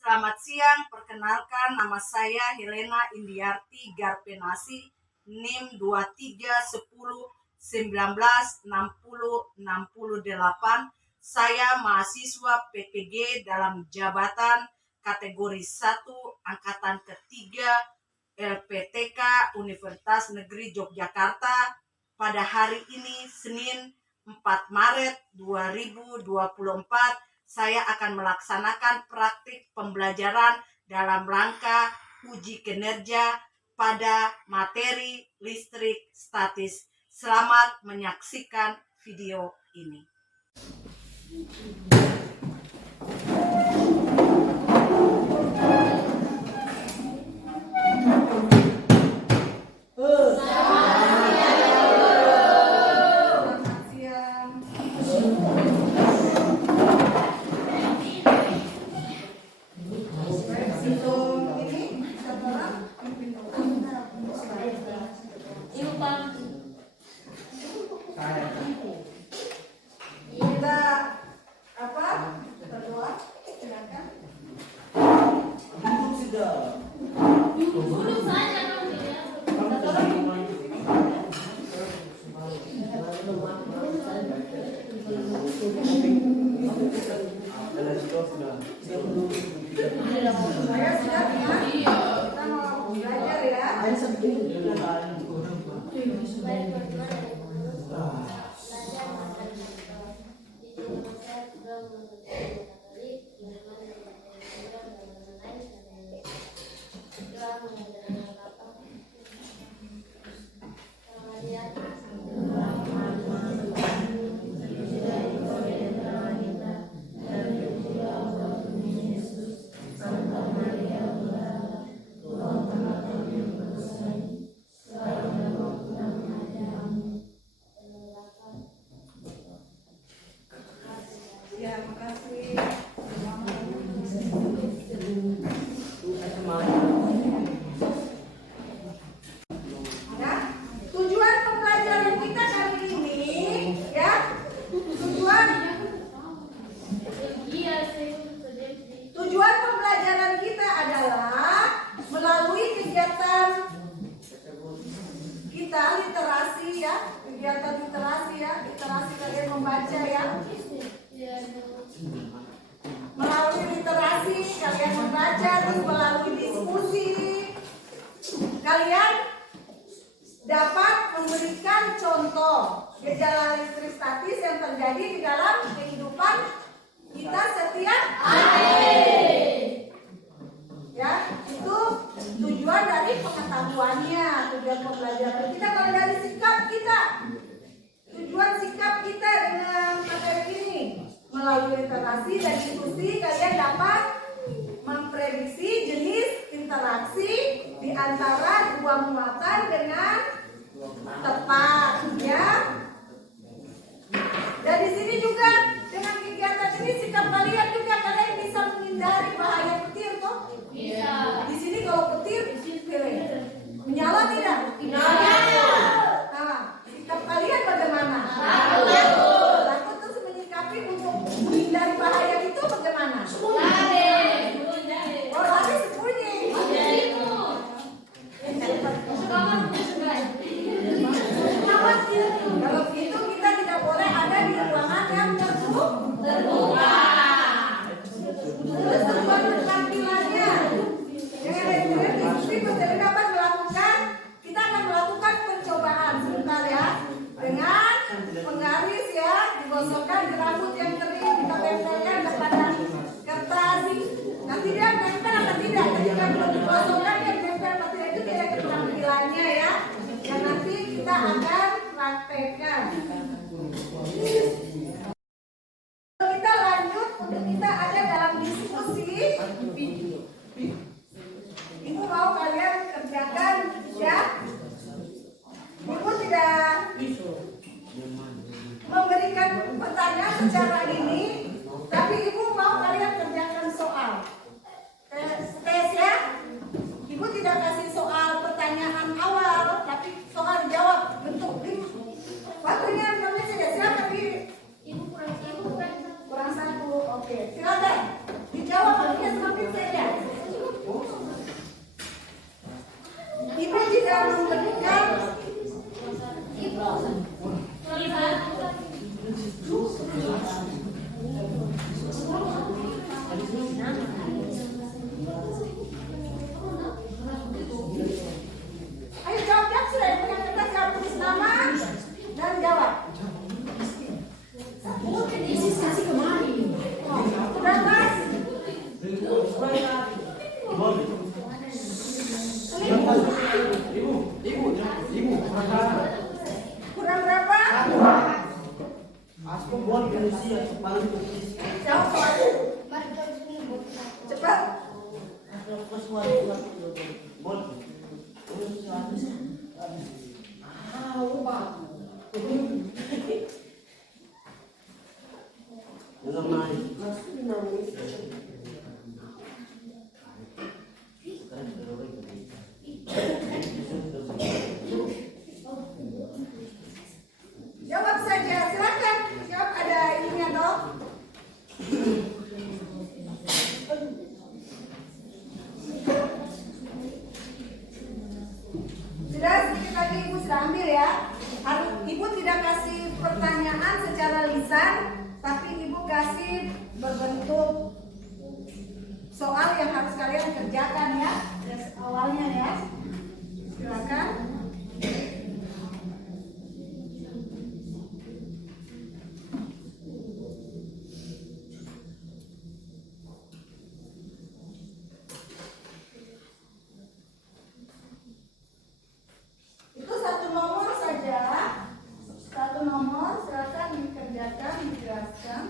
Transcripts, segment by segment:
Selamat siang, perkenalkan nama saya Helena Indiarti Garpenasi, NIM 2310196068. Saya mahasiswa PPG dalam jabatan kategori 1 angkatan ketiga LPTK Universitas Negeri Yogyakarta. Pada hari ini Senin 4 Maret 2024 saya akan melaksanakan praktik pembelajaran dalam rangka uji kinerja pada materi listrik statis. Selamat menyaksikan video ini. Tujuan pembelajaran kita adalah melalui kegiatan kita literasi ya, kegiatan literasi ya, literasi kalian membaca ya. Melalui literasi kalian membaca, terus melalui diskusi kalian dapat memberikan contoh gejala listrik statis yang terjadi di dalam kehidupan kita setiap hari. Ya, itu tujuan dari pengetahuannya, tujuan pembelajaran kita. Kalau dari sikap kita, tujuan sikap kita dengan materi ini melalui literasi dan diskusi kalian dapat memprediksi jenis interaksi di antara dua muatan dengan tepat, ya. Dan di sini juga dengan kegiatan ini sikap kalian juga kalian bisa menghindari bahaya petir, toh? Iya. Di sini kalau petir, menyala tidak? Menyala. Nah, sikap kalian bagaimana? Takut. Takut terus menyikapi untuk menghindari bahaya itu bagaimana? Lari. Oh, lari sembunyi. Kalau begitu kita tidak boleh ada di ruangan yang terbuka. Terus tujuan tampilannya dengan diskusi materi dapat melakukan, kita akan melakukan pencobaan sebentar ya, dengan penggaris ya, digosokkan di rambut yang kering, kita tempelkan kepada kertas. Nanti dia nempel atau tidak, ketika belum digosokkan dia nempel materi itu tidak keterampilannya ya, yang nanti kita akan praktekkan. Kita lanjut untuk kita ada dalam diskusi. Ibu mau kalian kerjakan ya. Ibu tidak memberikan pertanyaan secara ini, tapi ibu mau kalian kerjakan soal. Tes ya. Ibu tidak kasih soal pertanyaan awal, tapi soal jawab bentuk waktunya namanya saja. Silakan ibu kurang satu. Oke, silakan dijawab waktunya semakin saja. Jawab soalnya. Cepat. Jawab saja, silakan. Jawab, ada ininya dong. Sudah sedikit lagi ibu sudah ambil ya. Ibu tidak kasih pertanyaan secara lisan, tapi ibu kasih berbentuk soal yang harus kalian kerjakan ya. Awalnya ya. Silakan. Itu satu nomor saja. Satu nomor, silakan dikerjakan, dijelaskan.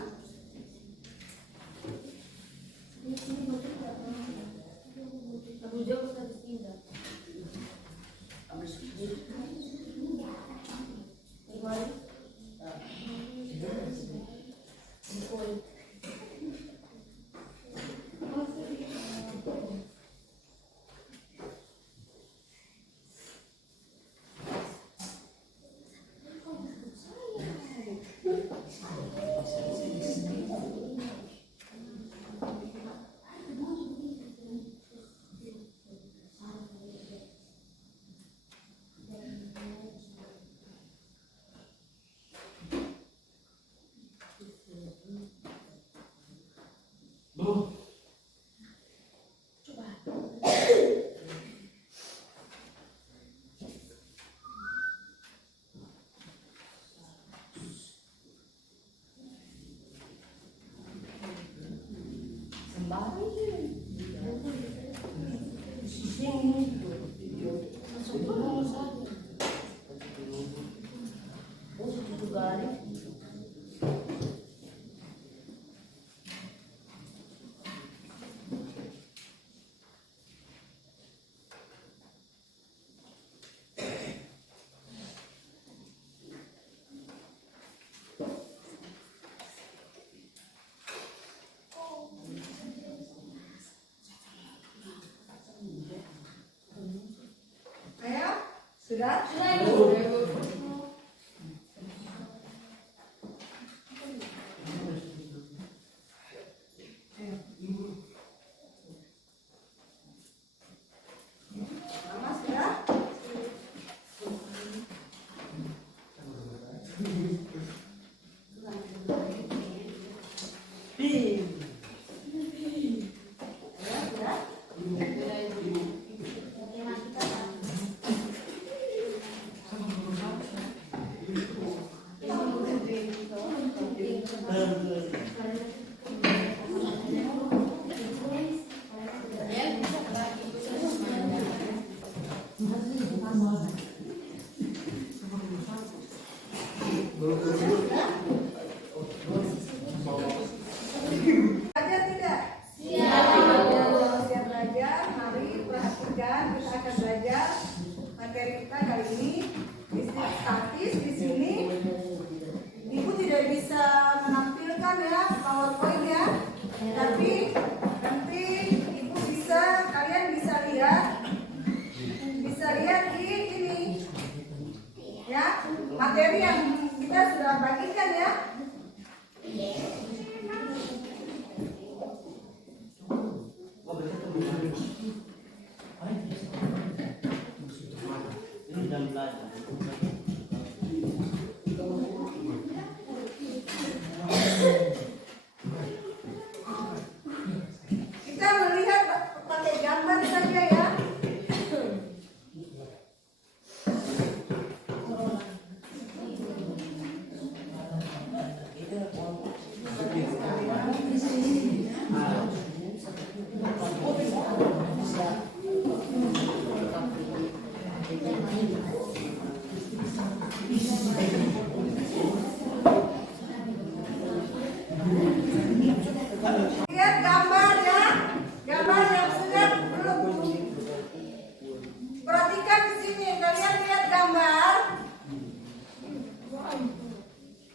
Ayo, sudah? Mama sudah? Ayo, sudah? Lihat gambar ya, gambar yang sudah belum. Perhatikan di sini, kalian lihat gambar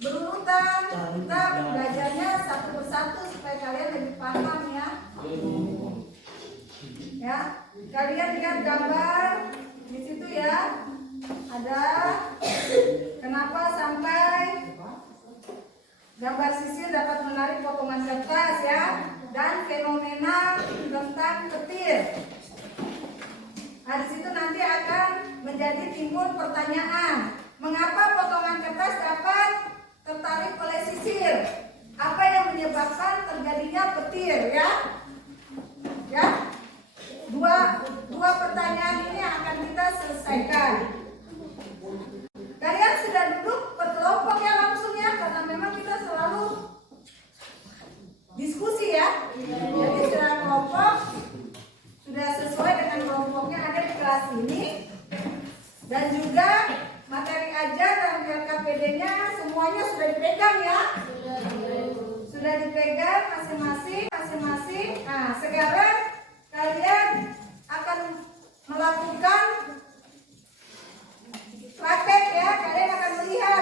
berurutan. Kita belajarnya satu persatu supaya kalian lebih paham ya. Ya, kalian lihat gambar di situ ya. Ada kenapa sampai gambar sisir dapat menarik potongan kertas ya, dan fenomena tentang petir. Nah, di situ nanti akan menjadi timbul pertanyaan, mengapa potongan kertas dapat tertarik oleh sisir? Apa yang menyebabkan terjadinya petir ya? Ya, dua pertanyaan ini akan kita selesaikan. Kalian sudah duduk berkelompok ya langsung ya, karena memang kita selalu diskusi ya. Jadi secara kelompok sudah sesuai dengan kelompoknya ada di kelas ini, dan juga materi ajar dan LKPD-nya semuanya sudah dipegang ya. Sudah dipegang masing-masing. Nah, sekarang kalian akan melakukan praktek ya. Kalian akan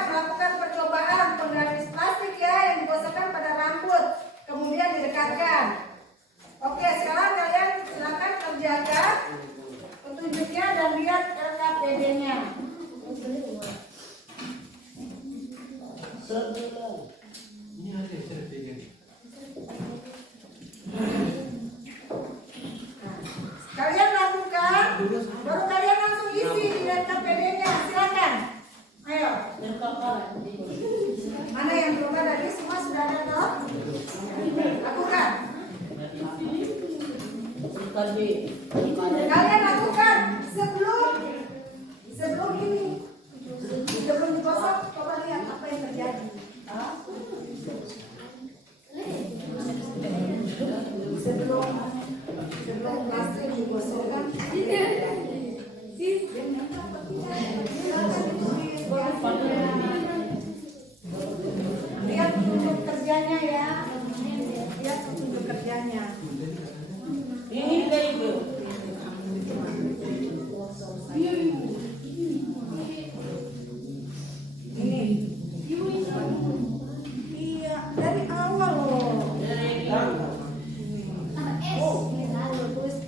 melakukan percobaan penggaris plastik ya, yang digosokkan pada rambut kemudian didekatkan. Oke, sekarang kalian silakan kerjakan petunjuknya dan lihat LKPD-nya. Ini ada cerita. Kalian lakukan, baru kalian langsung isi di LKPD-nya. Silakan. Ayo. Mana yang belum ada? Tadi semua sudah ada toh? Lakukan. Kalian lakukan sebelum ini, sebelum digosok. Coba lihat apa yang terjadi. Sebelum plastik digosokkan. Lihat petunjuk kerjanya ya. Lihat petunjuk kerjanya. Ini baby. Ini. Iya, dari awal loh.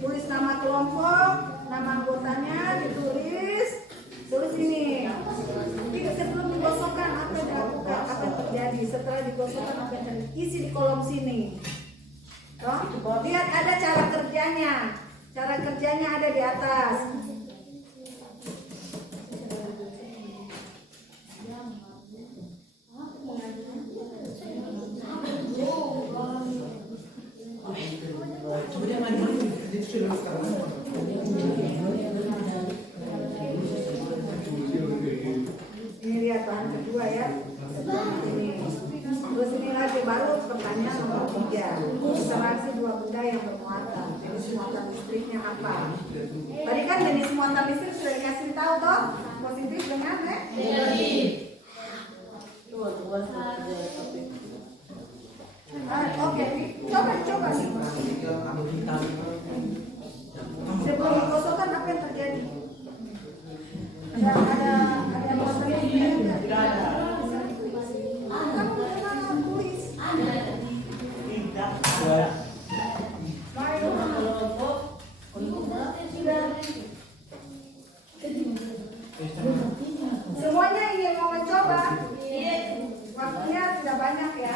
Tulis nama kelompok, nama anggotanya ditulis. Tulis ini. Nanti sebelum digosokkan apa yang dilakukan, apa yang terjadi. Setelah digosokkan apa yang terjadi. Isi di kolom sini. Oh, lihat ada cara kerjanya. Cara kerjanya ada di atas. Ini lihat bahan kedua ya. Ini. Terus ini lagi baru pertanyaan nomor 3. Interaksi dua benda yang bermuatan. Jenis muatan listriknya apa? Tadi kan jenis muatan listrik sudah dikasih tahu toh. Positif dengan negatif. Oke, coba nih. Sebelum digosokkan apa yang terjadi? Ada yang tidak ada. Semuanya ingin mau mencoba. Waktunya tidak banyak ya.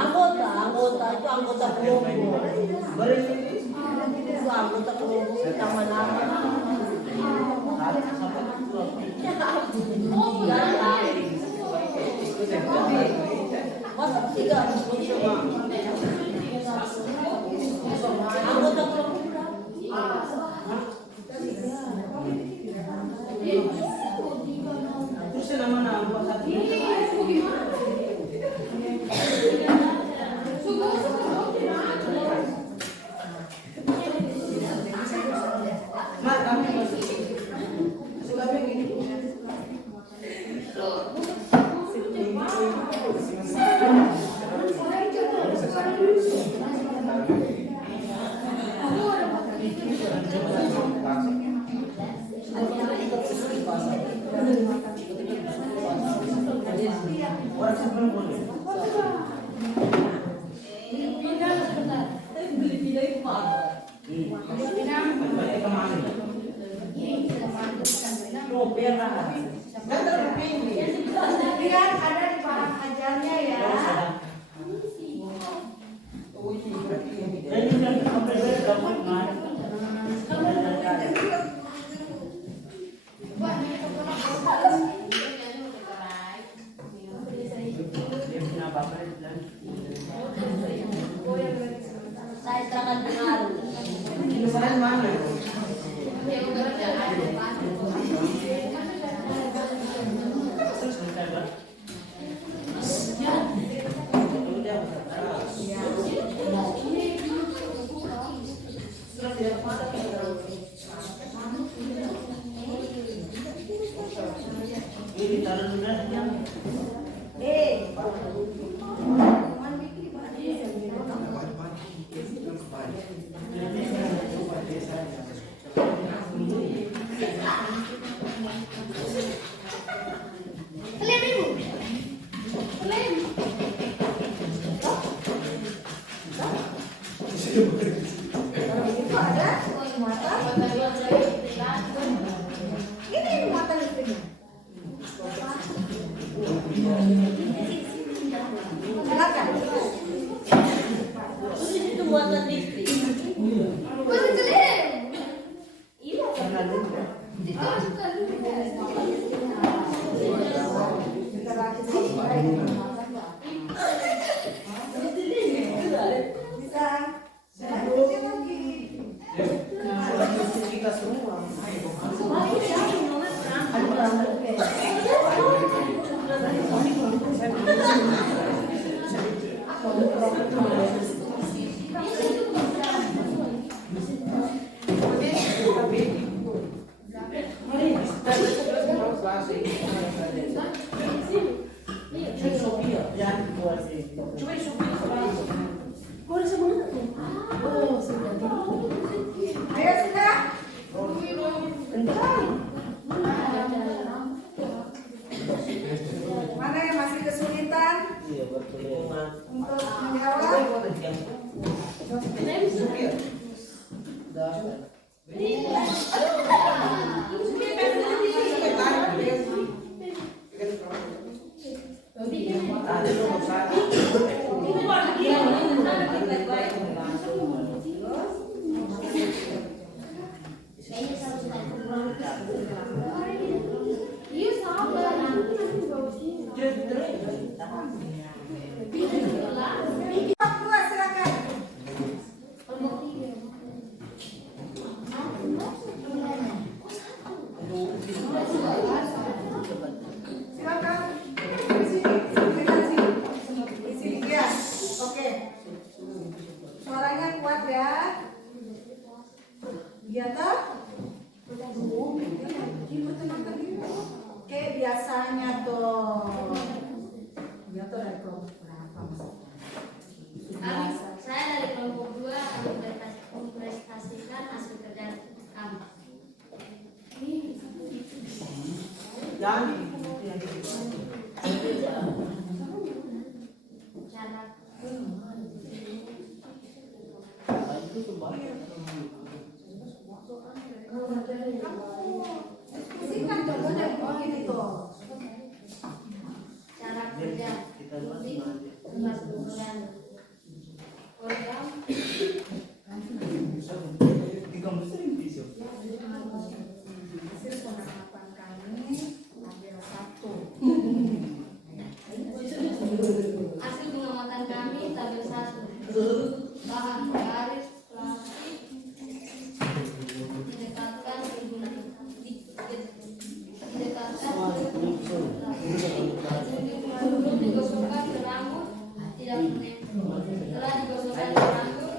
Anggota itu anggota kelompok. Itu anggota kelompok nama-nama. Masa tidak anggota kelompok terus nama-nama satu. Lihat ada di barang ajarnya ya. Saya serahkan pengaruh. Mana? Itu ada muatan. Ini muatan listriknya. Silakan. Itu muatan listrik. Kita semua. Ayo sudah. Mana yang masih kesulitan untuk menjawab? Dua silakan. Silakan. Di sini. Di sini ya. Oke. Suaranya kuat ya. Iya toh? Oke, biasanya tuh. Iya toh dari kelompok berapa? Saya dari kelompok 2 akan mempresentasikan hasil kerja kami. Cara Diskusikan contohnya begini tuh. cara tabel 1. Bahan garis plastik didekatkan lalu digosokkan ke rambut tidak menempel. Setelah digosokkan ke rambut,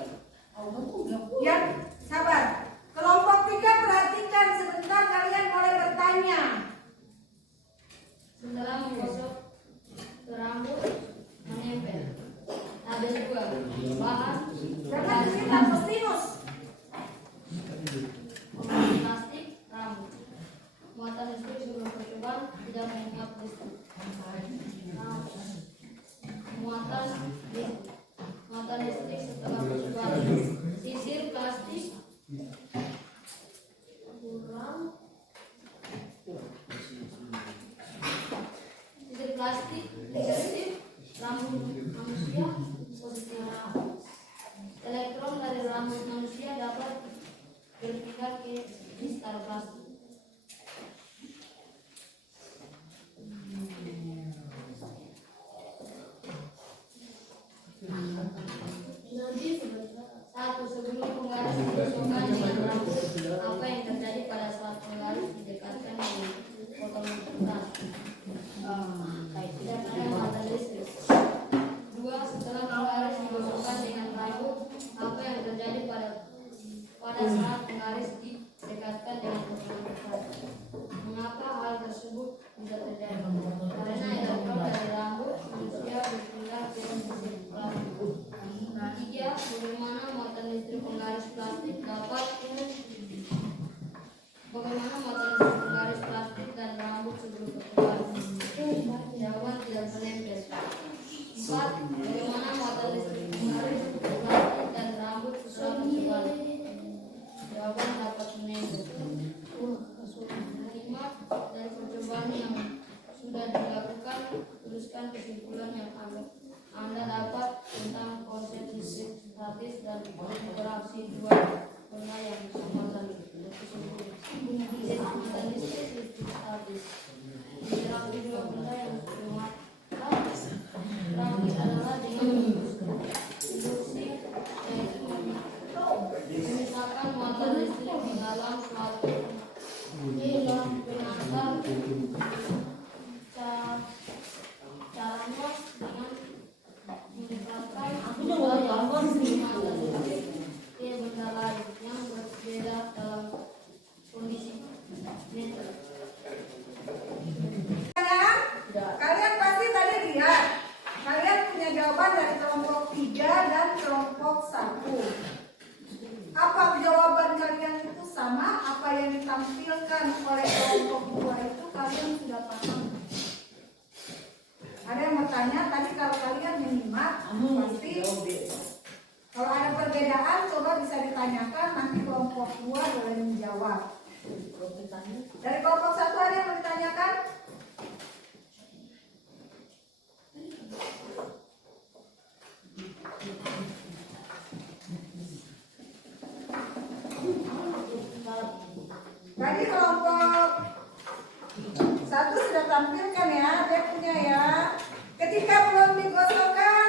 Ya, sabar. Kelompok 3 perhatikan sebentar, kalian boleh bertanya. setelah menggosok ke rambut menempel. Tabel 2 bahan Jangan cerita Agustinus. plastik rambut. Muatan listrik sebelum percobaan tidak mengingat listrik. Muatan listrik setelah percobaan. Sisir plastik kurang. Sisir plastik negatif, rambut manusia positif. Elektron dari rambut manusia dapat berpindah ke kristal plastik. Satu, sebelum penggaris digosokkan dengan rambut, apa yang terjadi pada saat penggaris didekatkan dengan potongan kertas? Tidak ada mata listrik. Dua, setelah penggaris digosokkan dengan rambut, apa yang terjadi pada saat penggaris didekatkan dengan potongan kertas? Mengapa hal tersebut bisa terjadi? Karena elektron dari rambut manusia berpindah ke sisir plastik. Tiga, bagaimana muatan listrik penggaris plastik dan rambut sebelum berkembang? Jawaban tidak menempel. Empat, bagaimana muatan listrik penggaris plastik dan rambut setelah berkembang? Jawaban dapat menempel. Lima, dari percobaan yang sudah dilakukan, tuliskan kesimpulan yang Anda dapat tentang konsep listrik statis dan interaksi dua benda yang bersama. Muatan listrik statis. Interaksi dua benda yang bersama adalah dengan induksi, yaitu memisahkan muatan listrik di dalam suatu pengantar. Caranya dengan menyebabkan muatan listrik ke benda lain yang berbeda dalam kondisi netral. Kalian pasti tadi lihat. Kalian punya jawaban dari kelompok 3 dan kelompok 1. Apa jawaban kalian itu sama? Apa yang ditampilkan oleh kelompok 2 itu kalian sudah paham? Ada yang bertanya tadi, kalau kalian menyimak pasti kalau ada perbedaan coba bisa ditanyakan, nanti kelompok 2 boleh menjawab. Dari kelompok 1 ada yang mau ditanyakan? Tadi kelompok 1 sudah tampilkan ya, dia punya ya. Ketika belum digosokkan,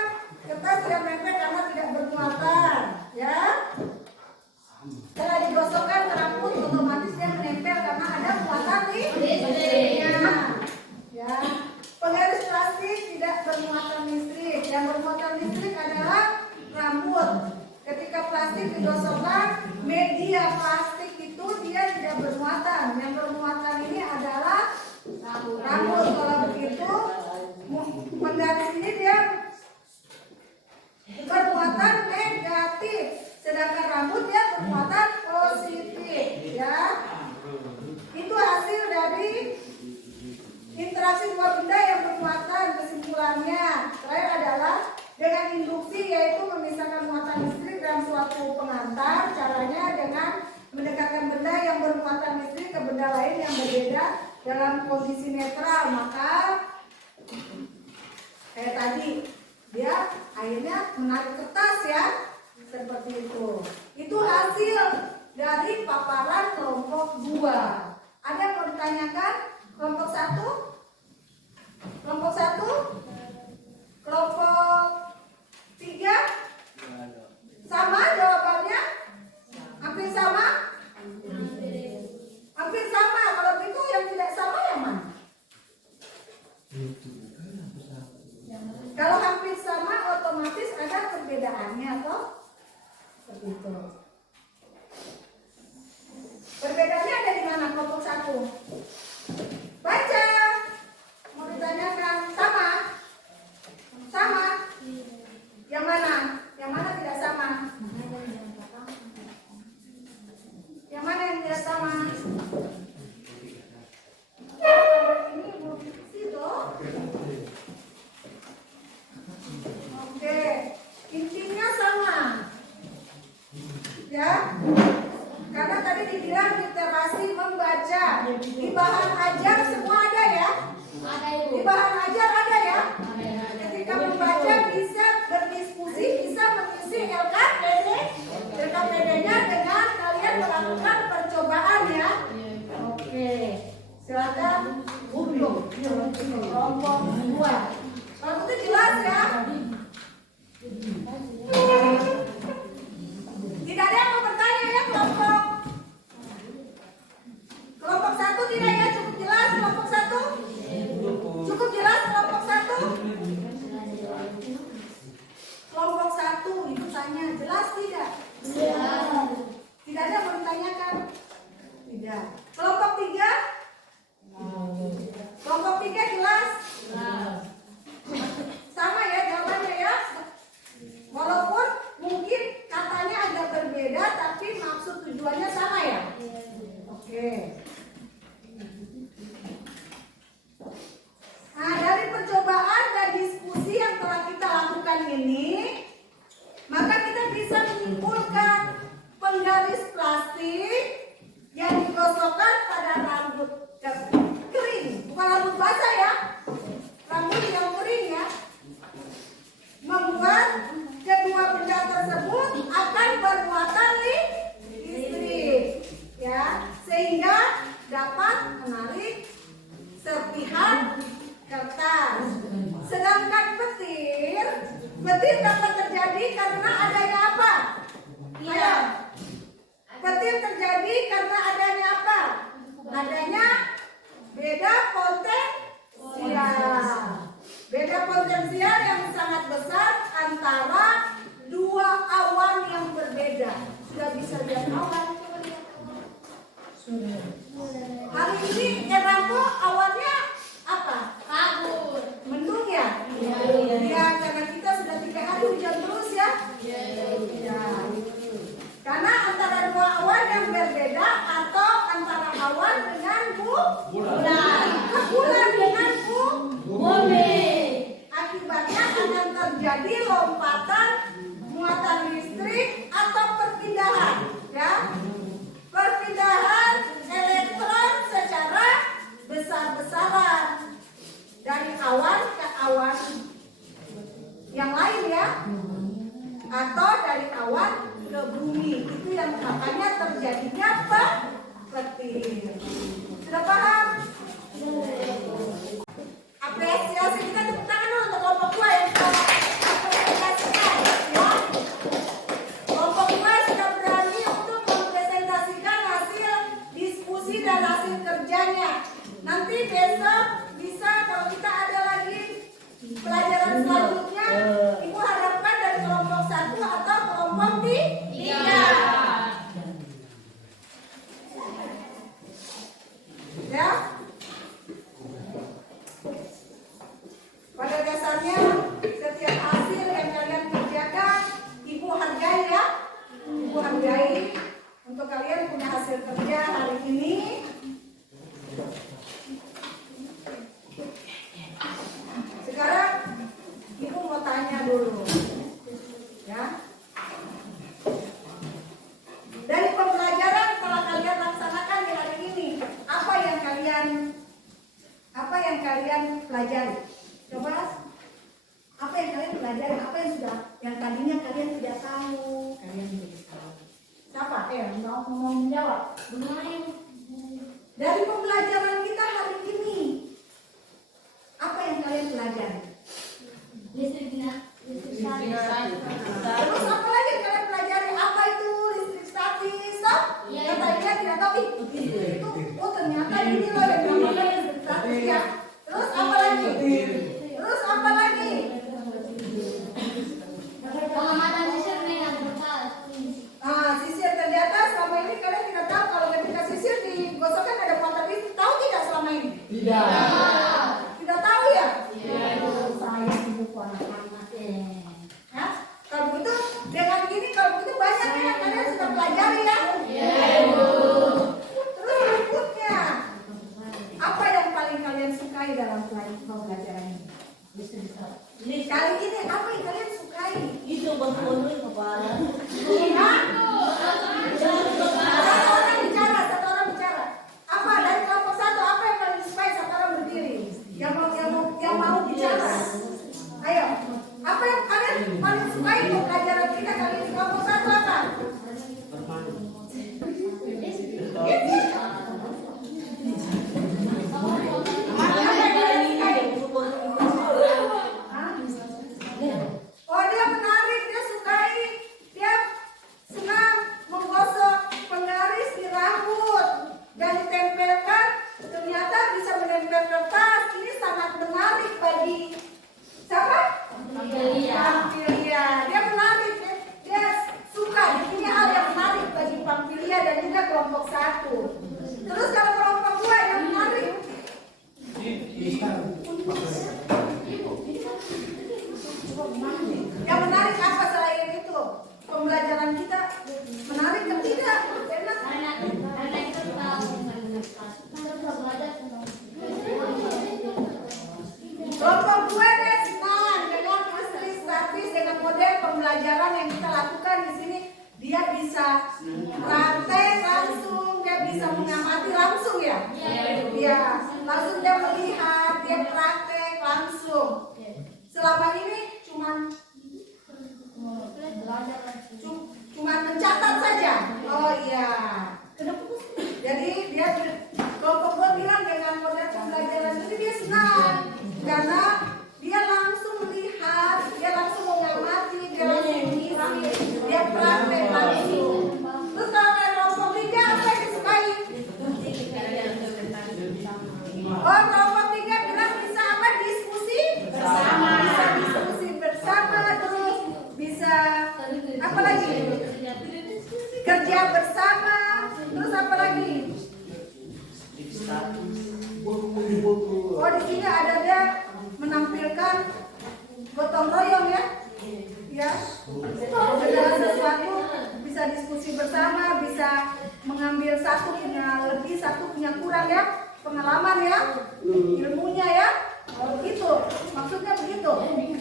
kertas tidak menempel karena tidak bermuatan, ya. Setelah digosokkan ke rambut, otomatis dia menempel karena ada muatan listriknya. Ya. Penggaris plastik tidak bermuatan listrik. Yang bermuatan listrik adalah rambut. Ketika plastik digosokkan, media plastik itu dia tidak bermuatan. Yang bermuatan ini adalah rambut. Kalau begitu, penggaris ini dia bermuatan negatif, sedangkan rambut dia bermuatan positif, ya. Itu hasil dari interaksi dua benda yang bermuatan. Kesimpulannya terakhir adalah dengan induksi, yaitu memisahkan muatan listrik dalam suatu pengantar. Caranya dengan mendekatkan benda yang bermuatan listrik ke benda lain yang berbeda dalam kondisi netral. Maka kayak tadi dia akhirnya menarik kertas, ya, seperti itu. Itu hasil dari paparan kelompok 2. Ada yang mau ditanyakan? Kelompok 1? Kelompok 1? Kelompok 3? Gitu. Perbedaannya ada di mana kelompok 1? Baca. Mau ditanyakan sama? Sama? Yang mana? Yang mana tidak sama? Yang mana yang tidak sama? Ini belum situ. Oke, intinya sama. Ya. Karena tadi dibilang literasi membaca. Di bahan ajar semua ada ya? Ada Ibu. Di bahan ajar ada ya? Ada. Ketika membaca bisa berdiskusi, bisa mengisi LKPD-nya dengan kalian melakukan percobaan ya. Oke, silakan untuk kelompok 2. Kalau itu jelas ya. Tidak ada yang mau bertanya ya kelompok 1 tidak ya, cukup jelas kelompok 1? Cukup jelas kelompok 1? Kelompok 1 itu tanya jelas tidak? Tidak ada yang mau ditanyakan? Tidak. Kelompok 3? Kelompok 3 jelas? Sama ya jawabannya ya? Walaupun mungkin katanya agak berbeda tapi maksud tujuannya sama ya? Oke. Nah, dari percobaan dan diskusi yang telah kita lakukan ini, maka kita bisa menyimpulkan penggaris plastik yang digosokkan pada rambut kering, bukan rambut basah ya, rambut yang kering ya, membuat kedua benda tersebut akan bermuatan listrik, ya, sehingga dapat menarik serpihan kertas. Sedangkan petir dapat terjadi karena adanya apa? Ayo. Petir terjadi karena adanya apa? Adanya beda potensial. Beda potensial yang sangat besar antara dua awan yang berbeda. Sudah bisa lihat awan? Hari ini Rambo awannya apa? Kabut. Mendung ya? Ya, karena kita sudah 3 hari hujan terus ya? Ya. Karena antara dua awan yang berbeda atau antara awan dengan bulan. Bulan dengan bumi. Akibatnya akan terjadi lompatan muatan listrik atau perpindahan, ya. Perpindahan elektron secara besar-besaran dari awan ke awan yang lain ya, atau dari awan ke bumi. Itu yang makanya terjadinya petir. Sudah paham? Apresiasi kita tepuk tangan dulu untuk kelompok 2 yang kita presentasikan ya. Kelompok 2 sudah berani untuk mempresentasikan hasil diskusi dan hasil kerjanya. Nanti besok bisa kalau kita ada lagi pelajaran selanjutnya, Ibu harapkan dari kelompok 1 atau kelompok 3. Ya. Pada dasarnya setiap hasil yang kalian kerjakan Ibu hargai ya. Ibu hargai untuk kalian punya hasil kerja hari ini. Sekarang Ibu mau tanya dulu ya. Dari pembelajaran telah kalian laksanakan di hari ini, apa yang kalian pelajari? Coba, apa yang kalian pelajari? Apa yang tadinya kalian tidak tahu? Kalian jadi tahu. Siapa? Mau menjawab? Dari pembelajaran kita hari ini, apa yang kalian pelajari? Listrik statis. Terus apa lagi yang kalian pelajari? Apa itu listrik statis? Yang tadinya tidak tahu itu. Oh ternyata ini loh yang namanya listrik statis ya. Terus apa lagi? Pengamatan listrik dengan berkala. pembelajaran ini? Ini Kali ini apa yang kalian sukai? itu bantuan kepala. Satu orang bicara. Apa dari kelompok satu apa yang paling disukai? Satu orang berdiri. Yang mau bicara. Ayo. Apa yang kalian paling sukai di pelajaran kita kali ini? Kelompok satu apa? Oh, dia menarik, dia sukai, dia senang menggosok penggaris di rambut dan ditempelkan. Ternyata bisa menempel kertas. Ini sangat menarik bagi siapa? Pampilia. Dia menarik, dia suka. Ini hal yang menarik bagi Pampilia dan juga kelompok satu. Terus kalau kelompok dua yang menarik, yang menarik apa selain itu? Pembelajaran kita menarik atau tidak? Enak. Karena kita tahu kita belajar tentang Kelompok dua dia senang dengan hasil statis dengan model pembelajaran yang kita lakukan di sini. Dia bisa praktek langsung, dia bisa mengamati langsung ya. Iya, langsung dia melihat, dia praktek langsung. Selama ini cuman mencatat saja. Oh iya. Jadi dia kelompok dua bilang dengan model pembelajaran ini dia senang karena dia langsung melihat, dia langsung mengamati, dia langsung mengisi, dia praktek langsung. Terus kalau kelompok tiga apa yang disukai? Oh, kelompok tiga bilang bisa apa? Diskusi bersama. Bisa diskusi bersama, terus bisa apa lagi? Kerja bersama, terus apa lagi? Oh, di sini ada dia menampilkan gotong royong ya. Ya. Segala sesuatu bisa diskusi bersama, bisa mengambil satu punya lebih, satu punya kurang ya. Pengalaman ya, ilmunya ya. Oh, begitu. Maksudnya begitu.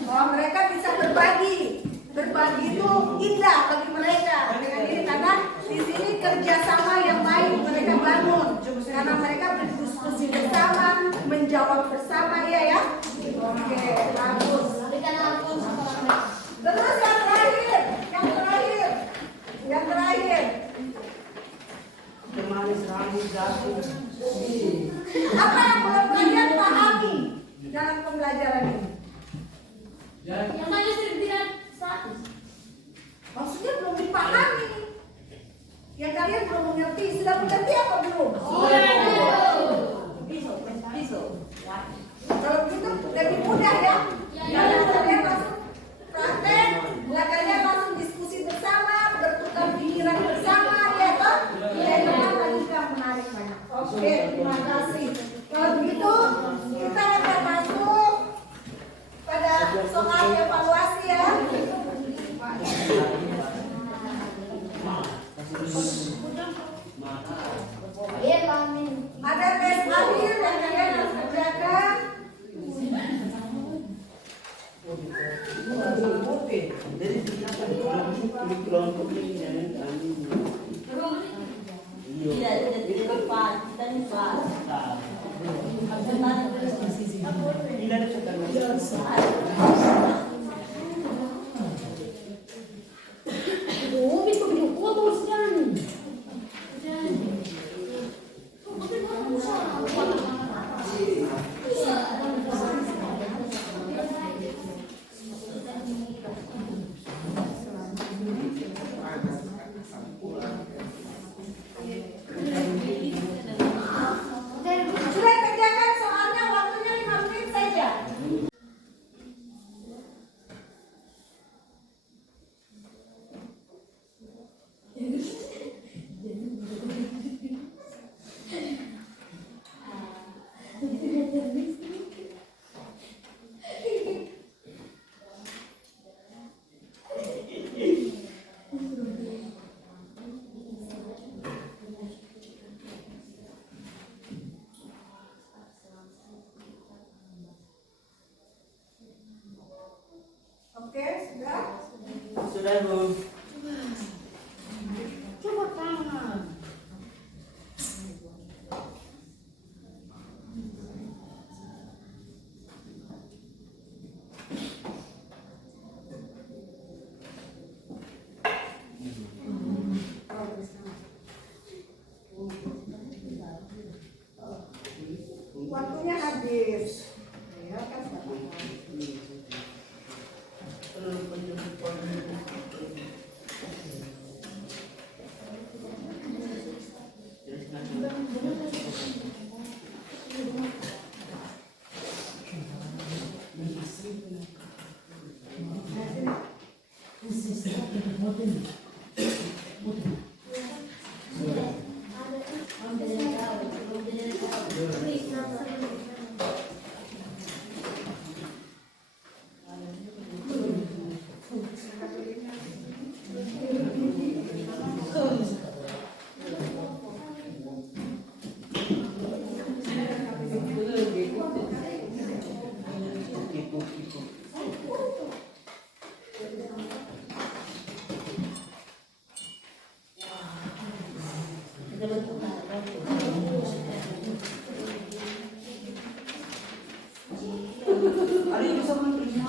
Oh, mereka bisa berbagi. Berbagi itu indah bagi mereka dengan ini karena di sini kerjasama yang baik mereka bangun karena mereka berdiskusi bersama, menjawab bersama ya. Oke, bagus. Terus yang terakhir. Apa yang belum kalian pahami dalam pembelajaran ini? yang mana sertifikat status. Maksudnya belum dipahami. Yang kalian belum mengerti, sudah mengerti apa belum? Kalau begitu lebih mudah ya. Kalau kalian langsung praktek, kalian langsung diskusi bersama, bertukar pikiran bersama, ya toh? Ya, lagi yang menarik banyak. Oke, terima kasih. Kalau begitu kita akan masuk pada soal evaluasi ya. Ada tes akhir yang kalian harus kerjakan. Tidak tepat, kita lupa. Sudah kerjakan soalnya waktunya 5 menit saja. Baru. Coba tangan. Waktunya habis. Ya kan? Ada yang bisa menerima.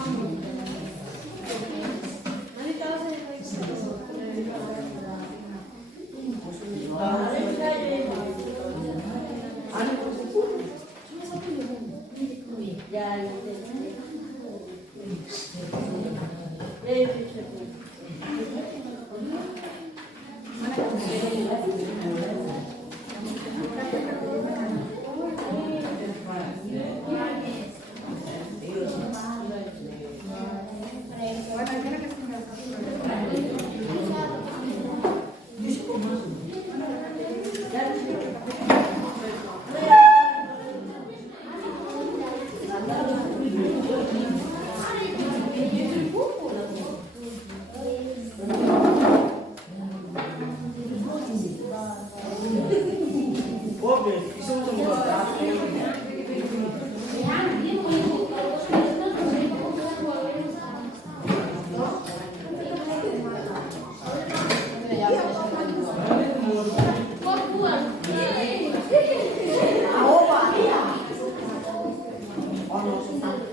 Oh,